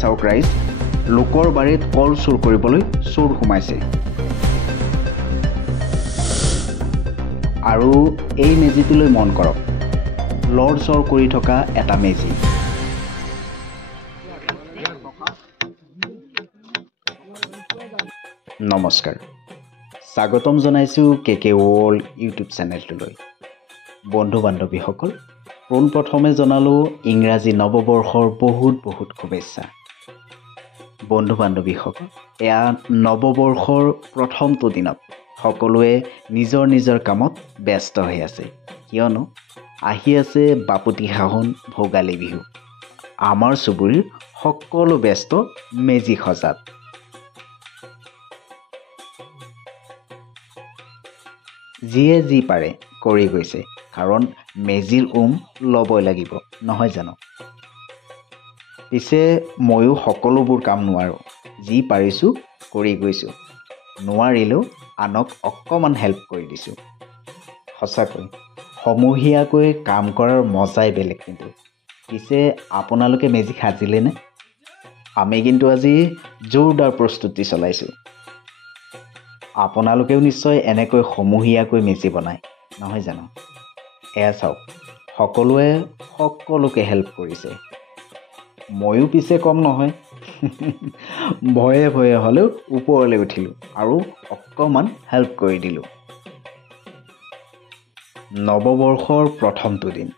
চাওক ৰাইজ, লোকৰ বাৰীত কল চুৰ কৰিবলৈ চোৰ সোমাইছে। আৰু এই মেজিটোলৈ মন কৰক, লৰচৰ কৰি থকা এটা মেজি। নমস্কাৰ, স্বাগতম জনাইছোঁ KK ৱৰ্ল্ড ইউটিউব চেনেলটোলৈ। বন্ধু বান্ধৱীসকল, পোনপ্ৰথমে জনালোঁ ইংৰাজী নৱবৰ্ষৰ বহুত শুভেচ্ছা। বন্ধু বান্ধৱীসকল, এয়া নৱবৰ্ষৰ প্ৰথমটো দিনত সকলোৱে নিজৰ কামত ব্যস্ত হৈ আছে, কিয়নো আহি আছে বাপুতিসাহোন ভোগালী বিহু। আমাৰ চুবুৰীৰ সকলো ব্যস্ত মেজি সজাত। যিয়ে যি পাৰে কৰি গৈছে, কাৰণ মেজিৰ ল'বই লাগিব, নহয় জানো? পিছে ময়ো সকলোবোৰ কাম নোৱাৰোঁ, যি পাৰিছোঁ কৰি গৈছোঁ, নোৱাৰিলেও আনক অকণমান হেল্প কৰি দিছোঁ। সঁচাকৈ সমূহীয়াকৈ কাম কৰাৰ মজাই বেলেগ। কিন্তু পিছে আপোনালোকে মেজি সাজিলেনে? আমি কিন্তু আজি জোৰদাৰ প্ৰস্তুতি চলাইছোঁ। আপোনালোকেও নিশ্চয় এনেকৈ সমূহীয়াকৈ মেজি বনায়, নহয় জানো? এয়া চাওক, সকলোৱে সকলোকে হেল্প কৰিছে। ময়ো পিছে কম নহয়। ভয়ে হ'লেও ওপৰলৈ উঠিলোঁ আৰু অকণমান হেল্প কৰি দিলোঁ। নৱবৰ্ষৰ প্ৰথমটো দিন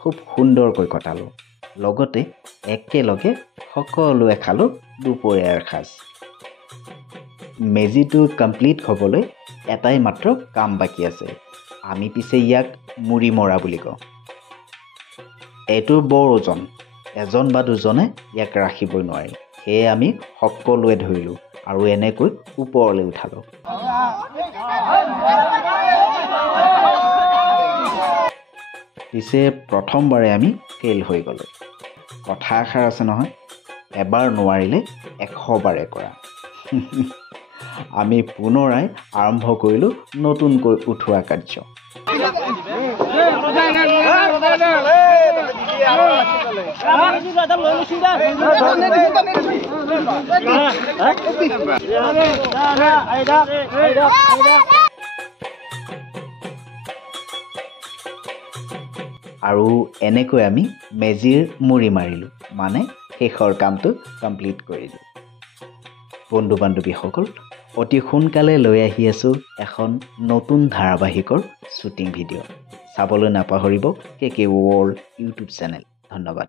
খুব সুন্দৰকৈ কটালোঁ। লগতে একেলগে সকলোৱে খালোঁ দুপৰীয়াৰ সাজ। মেজিটো কমপ্লিট হ'বলৈ এটাই মাত্ৰ কাম বাকী আছে। আমি পিছে ইয়াক মুৰি মৰা বুলি কওঁ। এইটো বৰ ওজন, এজন বা দুজনে ইয়াক ৰাখিবই নোৱাৰে। সেয়ে আমি সকলোৱে ধৰিলোঁ আৰু এনেকৈ ওপৰলৈ উঠালোঁ। পিছে প্ৰথমবাৰে আমি ফেইল হৈ গ'লোঁ। কথা এষাৰ আছে নহয়, এবাৰ নোৱাৰিলে 100 বাৰে কৰা। আমি পুনৰাই আৰম্ভ কৰিলোঁ নতুনকৈ উঠোৱা কাৰ্য। আৰু এনেকৈ আমি মেজিৰ মুৰি মাৰিলোঁ, মানে শেষৰ কামটো কমপ্লিট কৰিলোঁ। বন্ধু বান্ধৱীসকল, অতি সোনকালে লৈ আহি আছোঁ এখন নতুন ধাৰাবাহিকৰ শ্বুটিং ভিডিঅ'। চাবলৈ নাপাহৰিব KK ৱৰ্ল্ড ইউটিউব চেনেল। ধন্যবাদ।